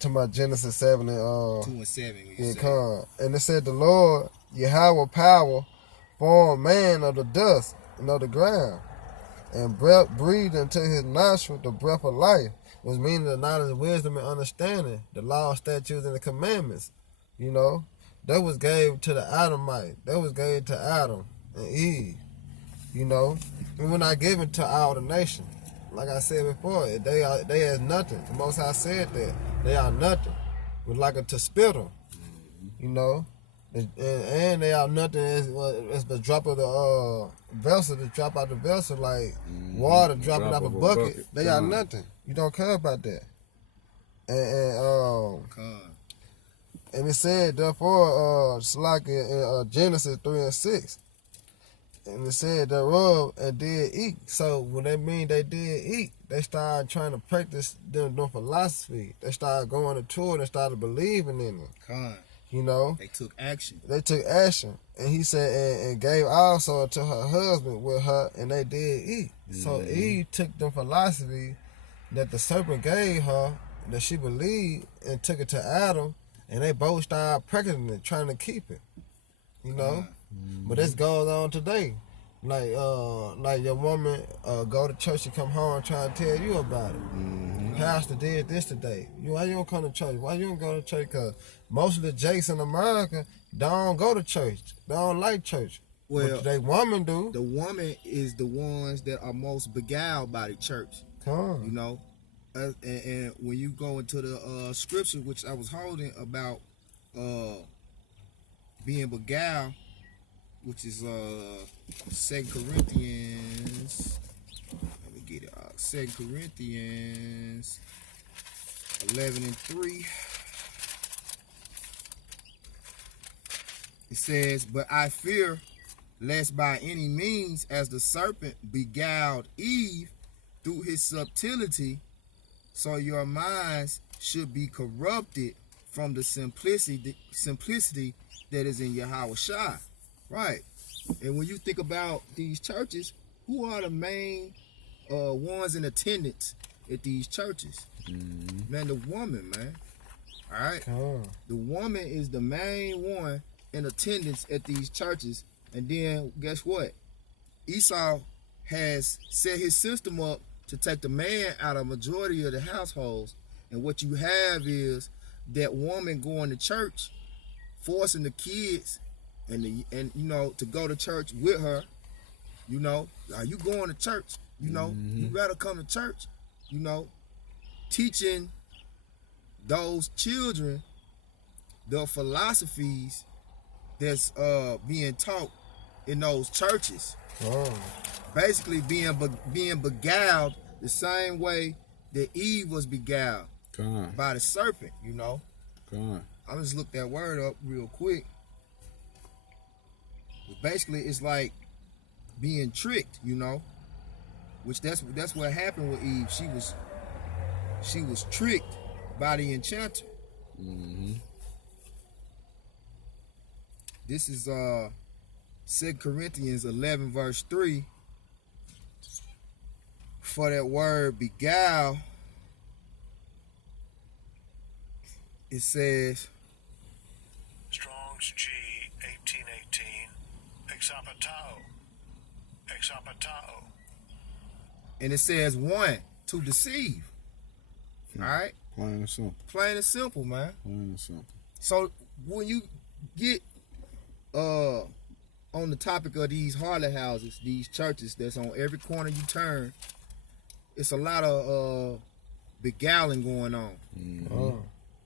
to my Genesis 7 and 2 and 7. And it said the Lord Yahweh power formed man of the dust and of the ground, and breathed into his nostril the breath of life, which means the knowledge, wisdom, and understanding, the law, statutes, and the commandments. You know, that was gave to the Adamite. That was gave to Adam and Eve. You know, and we're not given to all the nation. Like I said before, they are nothing. The Most High said that they are nothing. We're like a to spit them. You know, and they are nothing. It's the drop of the vessel, the drop out the vessel, like water dropping out of a bucket. They are nothing. You don't care about that. And it said, therefore, it's like in Genesis 3 and 6. And it said thereof and did eat. So when they mean they did eat, they started trying to practice them philosophy. They started going to tour and started believing in it. You know? They took action. And he said, and gave also to her husband with her, and they did eat. So Eve took them philosophy that the serpent gave her, that she believed, and took it to Adam, and they both started practicing it, trying to keep it. You know? But this goes on today. Like your woman go to church and come home and try to tell you about it. Pastor did this today. Why you don't come to church? Why you don't go to church? Because most of the jakes in America don't go to church. They don't like church. Well, but they women do. The woman is the ones that are most beguiled by the church. You know? And when you go into the scripture, which I was holding about being beguiled, which is 2 Corinthians. Let me get it out. 2 Corinthians 11 and 3. It says, but I fear lest by any means, as the serpent beguiled Eve through his subtlety, so your minds should be corrupted from the simplicity that is in Yahweh Shai. Right. And when you think about these churches, who are the main ones in attendance at these churches? Man, the woman, man. All right. The woman is the main one in attendance at these churches. And then guess what? Esau has set his system up to take the man out of majority of the households. And what you have is that woman going to church, forcing the kids and you know, to go to church with her. You know, are you going to church? You know, you gotta come to church. You know, teaching those children the philosophies that's being taught in those churches. Basically being beguiled the same way that Eve was beguiled by the serpent, you know. I'll just look that word up real quick. Basically, it's like being tricked, you know. Which that's what happened with Eve. She was tricked by the enchanter. This is 2 Corinthians 11 verse 3. For that word beguile, it says Strong's G 1818 exapatao. And it says one, to deceive. All right? Plain and simple. Plain and simple, man. Plain and simple. So when you get on the topic of these harlot houses, these churches that's on every corner you turn, it's a lot of beguiling going on.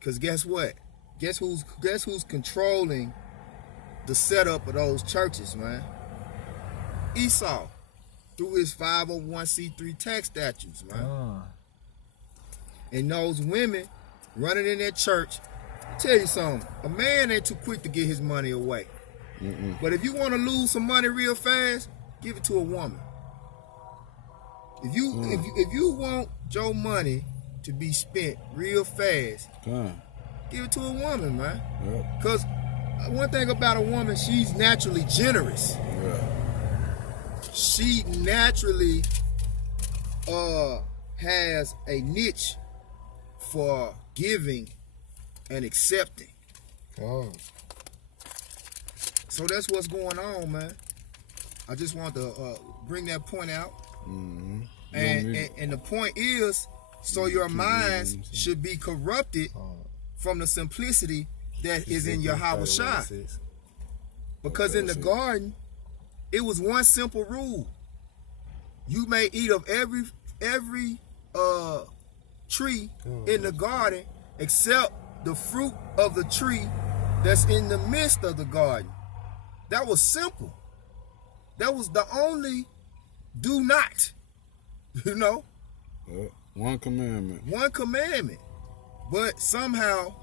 Cause guess what? Guess who's controlling the setup of those churches, man? Esau, through his 501c3 tax statutes, man. And those women running in that church, I'll tell you something, a man ain't too quick to get his money away. But if you want to lose some money real fast, give it to a woman. If you want your money to be spent real fast, give it to a woman, man. Because one thing about a woman, she's naturally generous. She naturally has a niche for giving and accepting. Con. So that's what's going on, man. I just want to bring that point out. Mm-hmm. And the point is, so your minds should be corrupted from the simplicity that is in Yahweh Shai. Because in the garden, it was one simple rule. You may eat of every tree in the garden except the fruit of the tree that's in the midst of the garden. That was simple. That was the only do not. You know? One commandment. One commandment. But somehow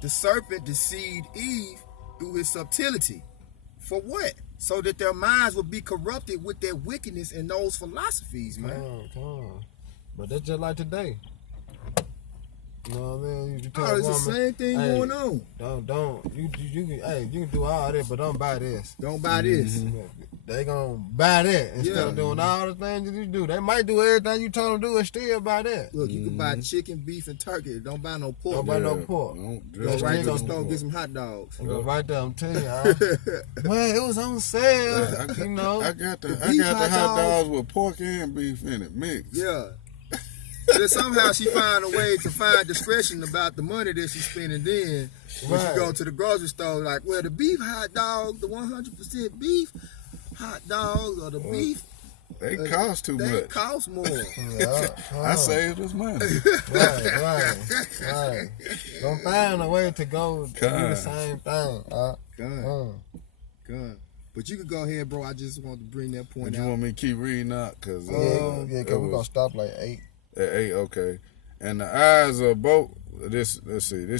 the serpent deceived Eve through his subtlety. For what? So that their minds would be corrupted with their wickedness and those philosophies, man. Con. But that's just like today. You know what I mean? You tell Oh, a it's the woman, same thing hey, going on. Don't. You can do all that, but don't buy this. Don't buy this. They gonna buy that instead Yeah. of doing all the things that you do. They might do everything you told them to do and still buy that. Look, you can buy chicken, beef, and turkey. Don't buy no pork. Don't buy no pork. Go That's right to the no store, pork. get some hot dogs. And go right there, I'm telling you. Well, it was on sale. You know. I got the beef hot hot dogs with pork and beef in it mixed. Yeah. Then somehow she find a way to find discretion about the money that she's spending then. When Right. she go to the grocery store, like, well, the beef hot dog, the 100% beef hot dogs, or the beef, They cost too they much. cost more. Yeah. I saved this money. Right. Don't find a way to go do the God. same thing. Good. But you could go ahead, bro. I just want to bring that point Would you out. want me to keep reading out? Cause Yeah, because it we're gonna was stop like 8. at 8. Okay. And the eyes of both. This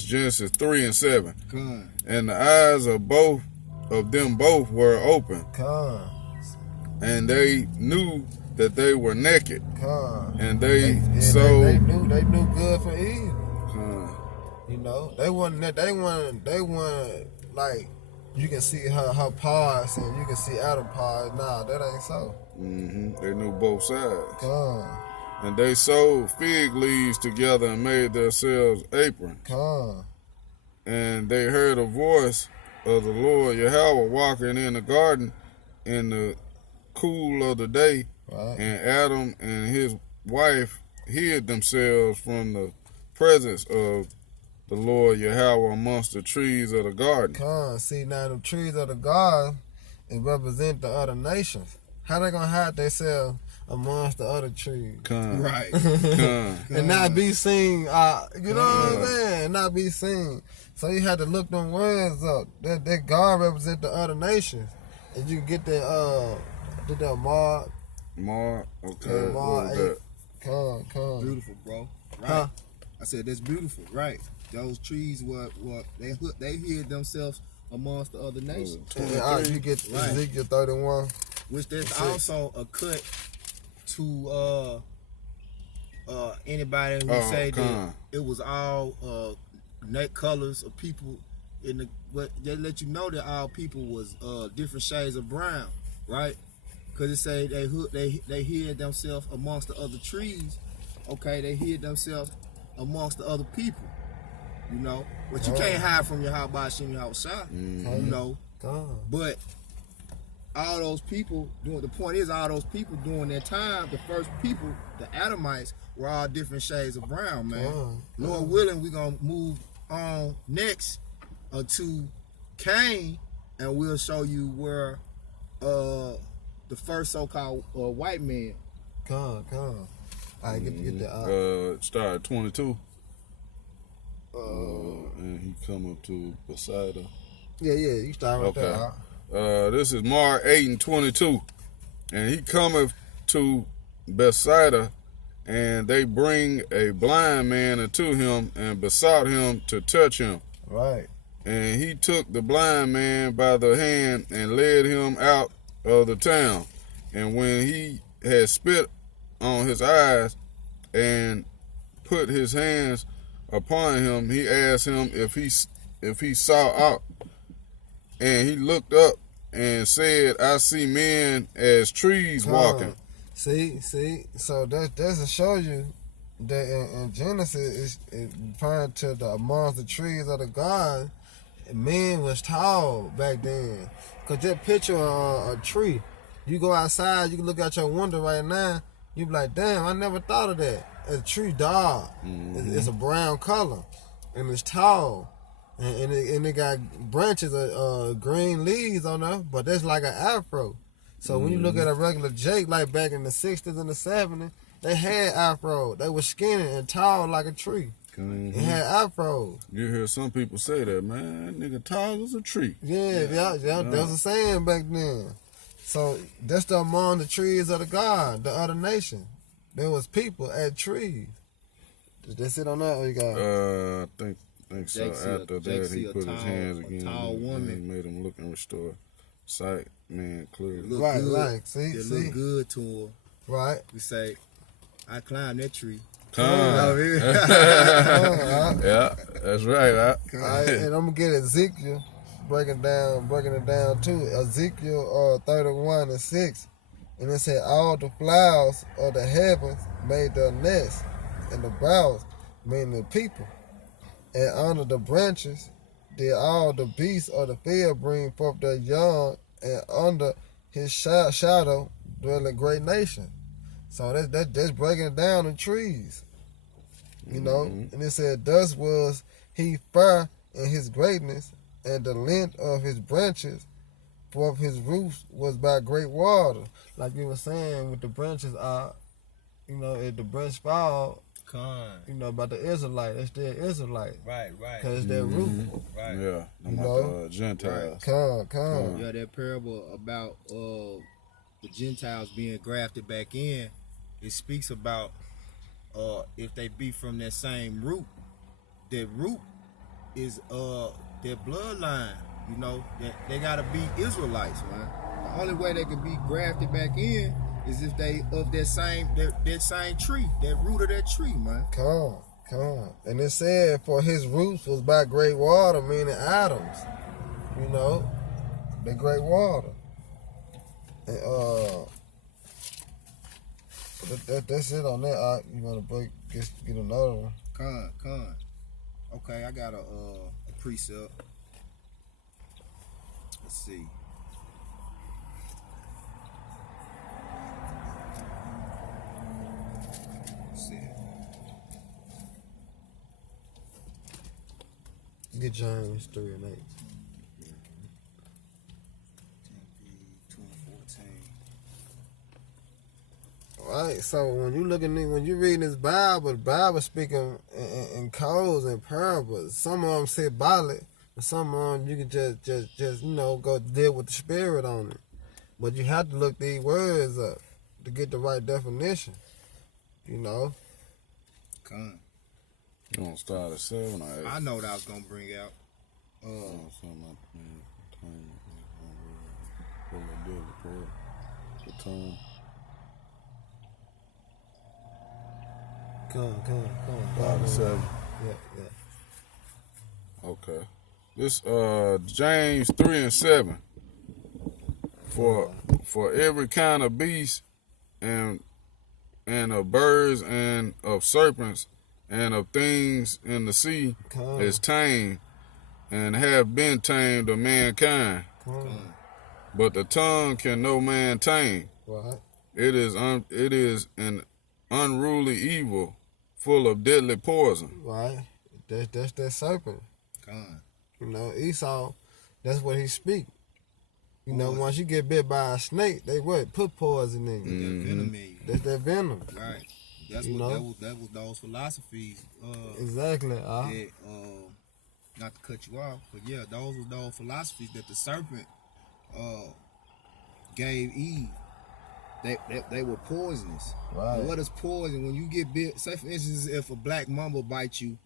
Genesis 3 and 7. Good. And the eyes of both of them both were open, Con. and they knew that they were naked, and They knew good from evil. You know, they wasn't like you can see her parts and you can see Adam parts. Nah, that ain't so. They knew both sides. Con. And they sewed fig leaves together and made themselves aprons. Con. And they heard a voice of the Lord Yahweh walking in the garden in the cool of the day. Right. And Adam and his wife hid themselves from the presence of the Lord Yahweh amongst the trees of the garden. Con. See, now the trees of the garden, it represent the other nations. How they gonna hide themselves amongst the other trees? Come. Right. Come. And not be seen, you know what I'm saying? Not be seen. So you had to look them words up. That God represent the other nations. And you can get that, did that mark. Mark. Okay. Yeah, What Mark was 8. that? Come. Beautiful, bro. Right. Huh? I said that's beautiful. Right. Those trees were they hid themselves amongst the other nations, And you get Right. Ezekiel 31. which there's That's it. also a cut to anybody who say that come. it was all neck colors of people in the. But they let you know that all people was different shades of brown, right? Because it say they hid themselves amongst the other trees. Okay, they hid themselves amongst the other people. You know, but you can't hide from your Habashim Yahushua. You know, Come. but all those people doing the point is all those people during that time, the first people, the Adamites, were all different shades of brown, man. Lord willing, we're gonna move on next to Cain, and we'll show you where the first so-called white man. Come. I get that. Start at 22. And he come up to Bethsaida. Yeah, you start right Okay. there. This is Mark 8 and 22. And he cometh to Bethsaida, and they bring a blind man unto him and besought him to touch him. Right. And he took the blind man by the hand and led him out of the town. And when he had spit on his eyes and put his hands upon him, he asked him if he saw aught. And he looked up and said, I see men as trees walking. See. So that's to show you that in Genesis is referring to the amongst the trees of the garden. Men was tall back then. Cause just picture a tree. You go outside, you can look out your window right now. You be like, damn, I never thought of that. A tree dark. It's a brown color, and it's tall, and it got branches of green leaves on there. But that's like an afro. So when you look at a regular Jake, like back in the 60s and the 70s, they had afro. They were skinny and tall like a tree. It had afro. You hear some people say that, man, that nigga tall as a tree. Yeah. That was a saying back then. So that's the among the trees of the God, the other nation. There was people at trees. Did they sit on that or you got? I think so. Jake see a- After Jake that, see he a put tall- his hands a again. tall and woman. he made him look and restore sight, man, clearly. Look Right, good. right. See, It see. look good to her. Right. We say, I climbed that tree. Come Alright, yeah, that's right. and I'm gonna get Ezekiel breaking it down too. Ezekiel 31:6, and it said all the flowers of the heavens made their nests, and the boughs, meaning the people, and under the branches did all the beasts of the field bring forth their young, and under his shadow dwell a great nation. So that's breaking it down in trees. You know? And it said, thus was he fair in his greatness, and the length of his branches, for his roots was by great water. Like you were saying, with the branches are, if the branch fall, about the Israelite, it's their Israelite. Right. Because it's their root. Right. Yeah, You about know? the Gentiles. Come. Yeah, that parable about the Gentiles being grafted back in, it speaks about if they be from that same root, that root is their bloodline. That they gotta be Israelites, man. The only way they could be grafted back in is if they of that same tree, that root of that tree, man. Come. And it said, for his roots was by great water, meaning Adams. The great water. And that's it on that. You want to get another one? Con. Okay, I got a precept. Let's see. Get James 3:8. 2:14. Right, so when you reading this Bible, the Bible speaking in codes and parables. Some of them symbolic, and some of them you can just go deal with the spirit on it. But you have to look these words up to get the right definition. Con. You want to start at 7 or 8? I know what I was gonna bring out. Come. 5 to 7. Yeah. Okay. This James 3:7. For every kind of beast and of birds and of serpents and of things in the sea is tamed and have been tamed of mankind. But the tongue can no man tame. Right. It is an unruly evil, full of deadly poison. Right. That's that serpent. Con. Esau, that's what he speak. Once you get bit by a snake, they put poison in you. That venom in you. That's that venom. Right. That's that was those philosophies. Exactly. That, not to cut you off, but yeah, those were those philosophies that the serpent gave Eve. They were poisonous. Right. And what is poison? When you get bit, say for instance, if a black mamba bites you,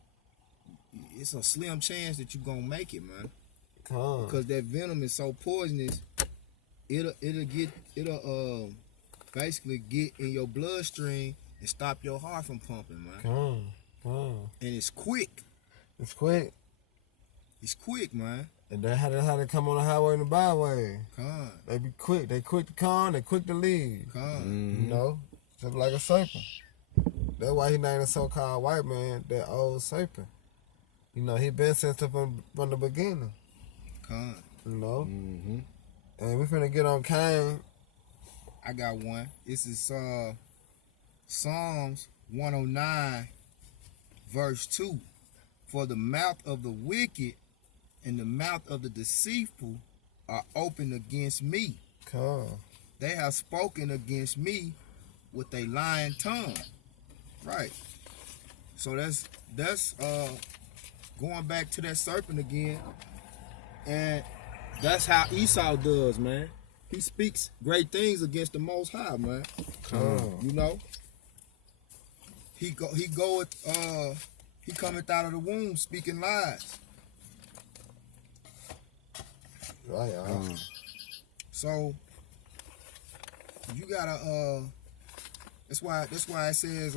it's a slim chance that you're gonna make it, man. Because that venom is so poisonous, it'll basically get in your bloodstream and stop your heart from pumping, man. And it's quick. It's quick. It's quick, man. And that's how they come on the highway and the byway. Con. They be quick. They quick to come, they quick to leave. Con. Just like a serpent. That's why he named the so-called white man that old serpent. You know, he been since from the beginning. Con. You know? Mm-hmm. And we finna get on Cain. I got one. This is Psalms 109, verse 2. For the mouth of the wicked and the mouth of the deceitful are open against me. Come. They have spoken against me with a lying tongue. Right. So that's going back to that serpent again. And that's how Esau does, man. He speaks great things against the Most High, man. You know? He cometh out of the womb speaking lies. Right. So you gotta that's why it says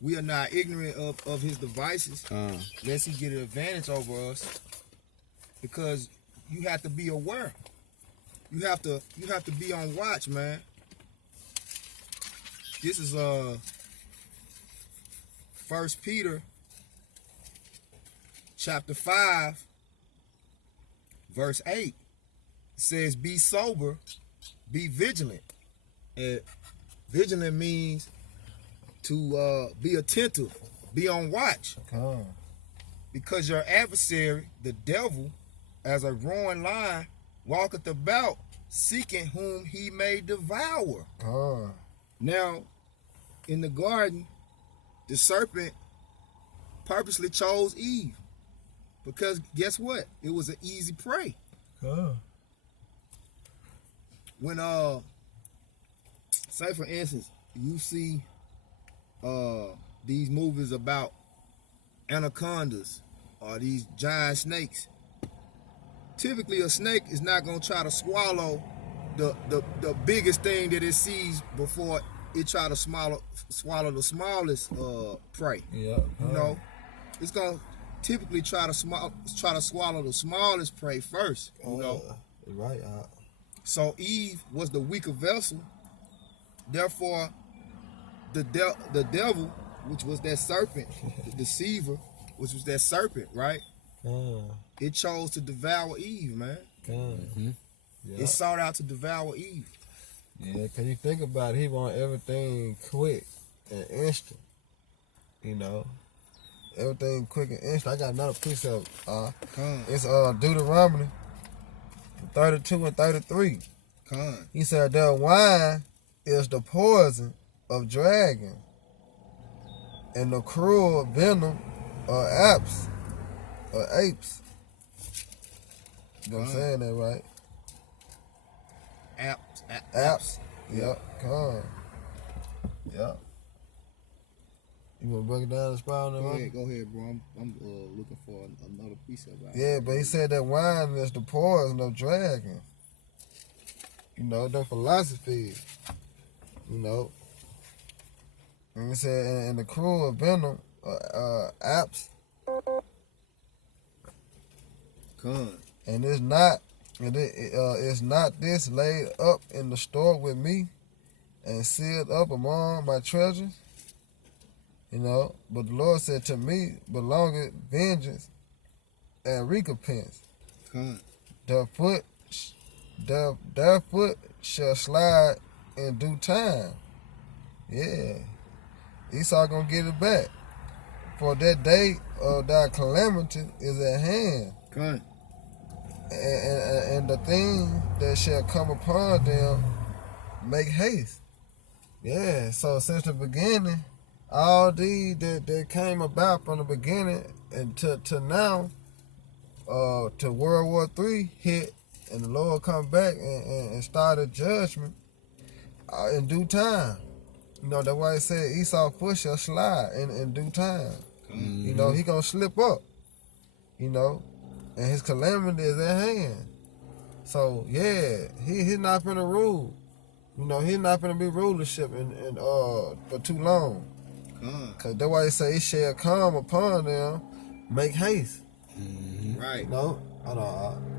we are not ignorant of his devices, lest he get an advantage over us. Because you have to be aware. You have to be on watch, man. This is 1 Peter chapter 5, verse 8. It says, be sober, be vigilant. And vigilant means to be attentive, be on watch. Come. Because your adversary, the devil, as a roaring lion, walketh about, seeking whom he may devour. Come. Now, in the garden, the serpent purposely chose Eve. Because guess what? It was an easy prey. Come. When say for instance, you see these movies about anacondas or these giant snakes, typically a snake is not gonna try to swallow the biggest thing that it sees before it try to swallow the smallest prey. Yeah. You know, it's gonna typically try to swallow the smallest prey first. You know, Right. so Eve was the weaker vessel. Therefore, the devil, which was that serpent, the deceiver, which was that serpent, right? It chose to devour Eve, man. Yeah. It sought out to devour Eve. Yeah, because you think about it, he want everything quick and instant. You know? Everything quick and instant. I got another precept. It's Deuteronomy 32 and 33. He said that wine is the poison of dragon and the cruel venom of apes. You know what I'm saying that right? Apes. Yep. Come. Yep. You want to break it down and expound on it? Go ahead, bro. I'm looking for another precept. Yeah, but he said that wine is the poison of dragon. You know, the philosophy. You know. And he said, and the cruel venom, apes. And it's not this laid up in the store with me and sealed up among my treasures. You know, but the Lord said, to me belongeth vengeance and recompense. Their foot shall slide in due time. Yeah. Esau gonna get it back. For that day of thy calamity is at hand. And the thing that shall come upon them, make haste. Yeah, so since the beginning, all these that came about from the beginning and to now, to World War III hit, and the Lord come back and started judgment in due time. You know, that's why it said Esau's foot shall slide in due time. You know, he gonna slip up. You know, and his calamity is at hand. So yeah, he's not finna rule. You know, he's not finna be rulership for too long. Cause that's why it say it shall come upon them, make haste. Right. You know, hold on.